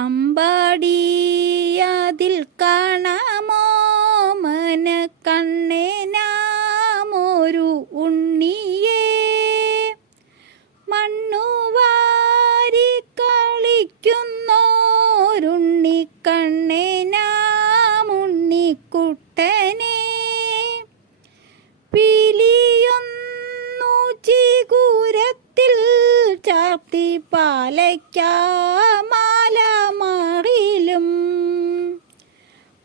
അമ്പാടിയതിൽ കാണാമോ മന കണ്ണേനാമൊരു ഉണ്ണിയേ, മണ്ണുവാരി കളിക്കുന്നോരുണ്ണിക്കണ്ണേനാമുണ്ണിക്കുട്ടനെ, പീലിയൊന്നു ചിഗുരത്തിൽ ചാർത്തി പാലയ്ക്കാമാലമാറിലും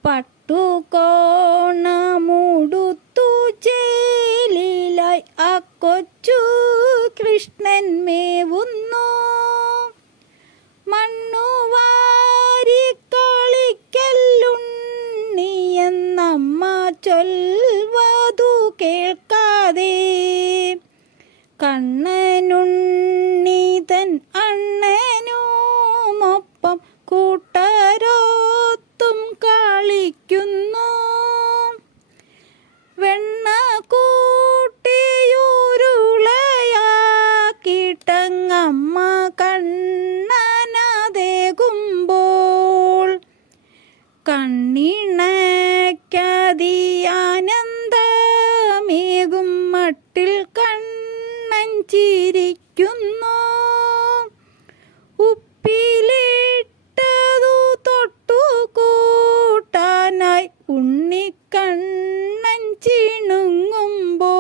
പട്ടുകോണമുടുത്തു ചേലിലായി ആ കൊച്ചു കൃഷ്ണൻ മേവുന്നു. മണ്ണുവാരി കളിക്കല്ലുണ്ണിയെന്നമ്മ ചൊൽവതു കേൾക്കാതെ, കണ്ണനുണ്ണിതൻ അണ്ണനുമൊപ്പം കൂട്ടരൊത്തും കളിക്കുന്നു. വെണ്ണ കൂട്ടിയുരുളയാക്കിട്ടങ്ങമ്മ കണ്ണനതേകുമ്പോൾ, കണ്ണിണയ്ക്കതിയാനന്ദമേകും മട്ടിൽ കണ്ണൻ ചിരിക്കുന്നു. ഉപ്പിലിട്ടതു തൊട്ടു കൂട്ടാനായി ഉണ്ണിക്കണ്ണൻ ചിണുങ്ങുമ്പോൾ,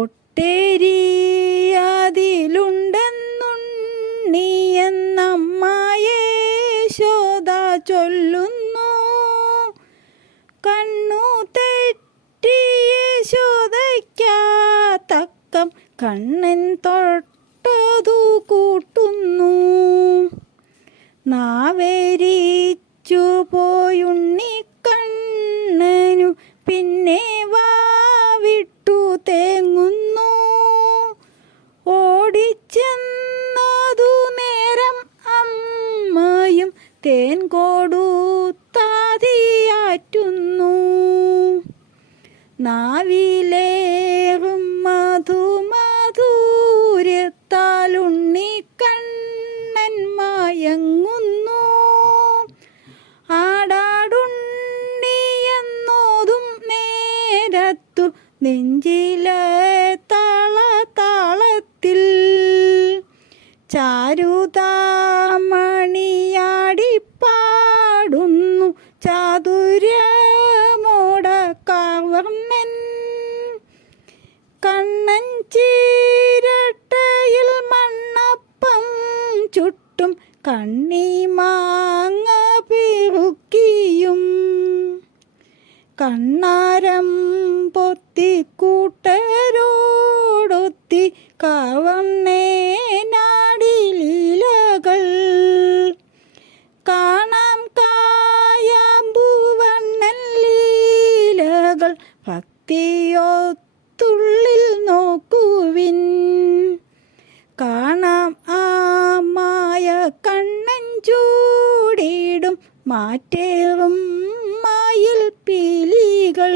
ഒട്ടേരിയതിലുണ്ടെന്നുണ്ണിയെന്നമ്മ യശോദ ചൊല്ലുന്നു. കണ്ണു തെറ്റി യശോദയ്ക്കാ തക്കം കണ്ണൻ തൊട്ടതു കൂട്ടുന്നു. നാവേരിച്ചു പോയുണ്ണിക്കണ്ണനു പിന്നെ വാവിട്ടു തേങ്ങുന്നു. ഓടിച്ചെന്നതു നേരം അമ്മയും തേൻ കൊടുത്താതിയാറ്റുന്നു. നാവിലേറും മധുമധുരത്താലുണ്ണിക്കണ്ണൻ മയങ്ങുന്നു. ആടാടുണ്ണിയെന്നോതും നേരത്തു നെഞ്ചിലെ താളത്തിൽ ചാരുതാമണിയാടിപ്പാടുന്നു ചാതുര്യമോടക്കാർവർണ്ണൻ. കണ്ണൻ ചീരട്ടയിൽ മണ്ണപ്പം ചുട്ടും കണ്ണിമാങ്ങ പിറുക്കിയും, കണ്ണാരം പൊത്തി കൂട്ടരോടൊത്തി കാർവർണ്ണേനാടിലീലകൾ കാണാം. കായാമ്പൂവണ്ണൻ ലീലകൾ ഭക്തിയൊത്തുള്ളിൽ നോക്കുവിൻ. കാണാം ആ മായ കണ്ണൻ ചൂടിടും മാറ്റേറും മായിൽ പീലികൾ.